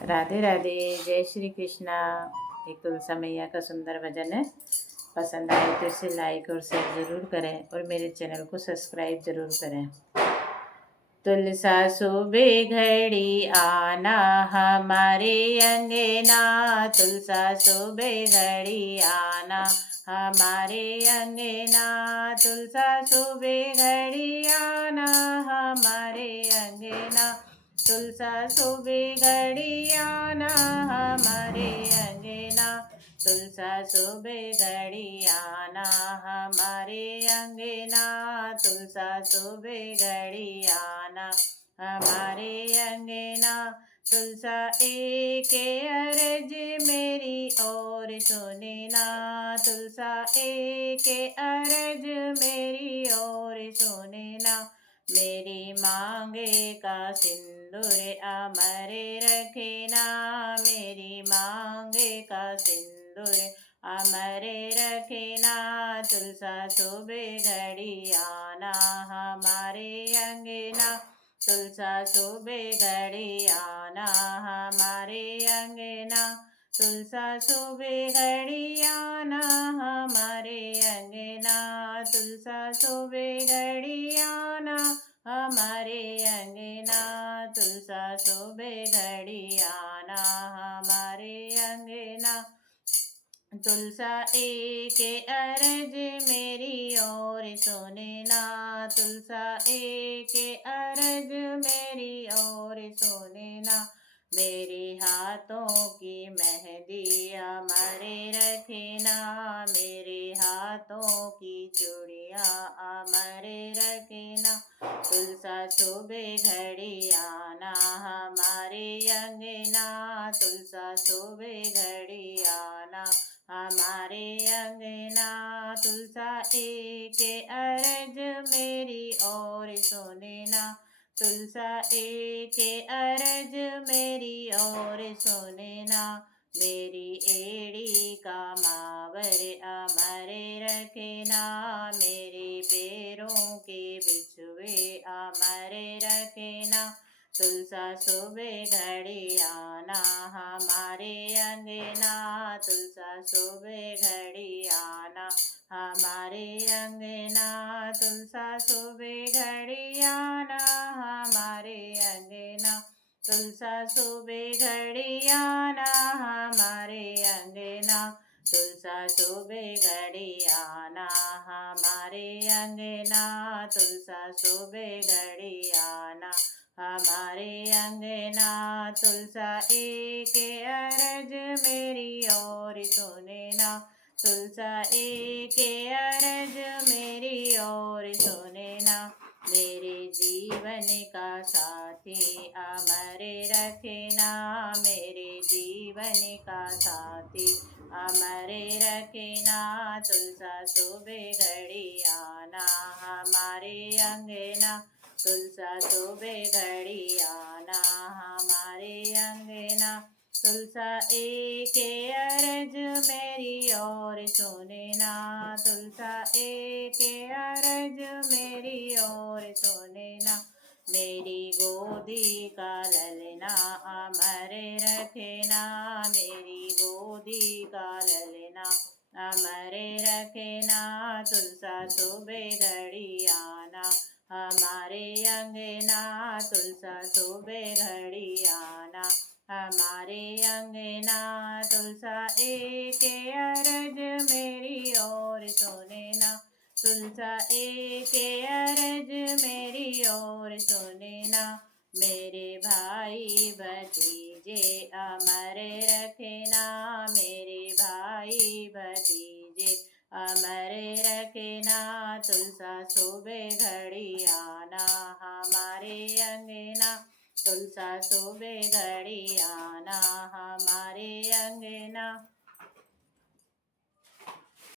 राधे राधे। जय श्री कृष्णा। एक तुलसा मैया का सुंदर भजन है। पसंद आए तो इसे लाइक और शेयर ज़रूर करें और मेरे चैनल को सब्सक्राइब ज़रूर करें। तुलसा सुबह घड़ी आना हमारे अंगना, तुलसा सुबह घड़ी आना हमारे अंगना, तुलसा सुबह घड़ी आना हमारे अंगना, तुलसा सुबह घड़ी आना हमारे अंगना, तुलसा सुबह घड़ी आना हमारे अंगना, तुलसा सुबह घड़ी आना हमारे अंगना, तुलसा एक अर्ज मेरी और सुने ना, तुलसा एक अर्ज मेरी और सुने ना, मेरी मांगे का सिंदूर अमर रखना, मेरी मांगे का सिंदूर अमर रखना, तुलसा सुबह घड़ी आना हमारे अंगना, तुलसा सुबह घड़ी आना हमारे अंगना, तुलसा सुबह घड़ी आना हमारे अंगना, तुलसा सुबह घड़ी आना हमारे अंगना, तुलसा सुबह घड़ी आना हमारे अंगना, तुलसा एक अर्ज मेरी और सुने ना, तुलसा एक अर्ज मेरी और सुने ना, मेरे हाथों की मेहंदी अमर रखना, मेरे हाथों की चूड़ियाँ अमर रखना, तुलसा सुबह घड़ी आना हमारे अंगना, तुलसा सुबह घड़ी आना हमारे अंगना, तुलसा एक अर्ज मेरी और सुने ना, तुलसा एक अर्ज मेरी और सुने ना, मेरी एड़ी का मावर अमर रखना, मेरे पैरों के बिछुए अमर रखना, तुलसा सुबह घड़ी आना हमारे अंगना, तुलसा सुबह घड़ी आना हमारे अंगना, तुलसा सुबह घड़ी आना हमारे अंगना, तुलसा सुबह घड़ी आना हमारे अंगना, तुलसा सुबह घड़ी आना हमारे अंगना, तुलसा सुबह घड़ी आना हमारे अंगना, तुलसा एक अर्ज मेरी और सुने ना, तुलसा एक अर्ज मेरी और सुने ना, मेरे जीवन का साथी अमर रखना, मेरे जीवन का साथी अमर रखना, तुलसा सुबह घड़ी आना हमारे अंगना, तुलसा सुबह घड़ी आना हमारे अंगना, तुलसा एक अर्ज मेरी और सुने ना, तुलसा एक अर्ज मेरी और सुने ना, मेरी गोदी का ललना अमर रखना, मेरी गोदी का ललना अमर रखना, तुलसा सुबह घड़ी आना हमारे अंगना, तुलसा सुबह घड़ी आना हमारे अंगना, तुलसा एक अर्ज मेरी और सुने ना, तुलसा एक अर्ज मेरी और सुने ना, मेरे भाई भतीजे अमर रखना, मेरे भाई भतीजे अमर रखना, तुलसा सुबह घड़ी आना हमारे अंगना, तुलसा सुबह घड़ी आना हमारे अंगना।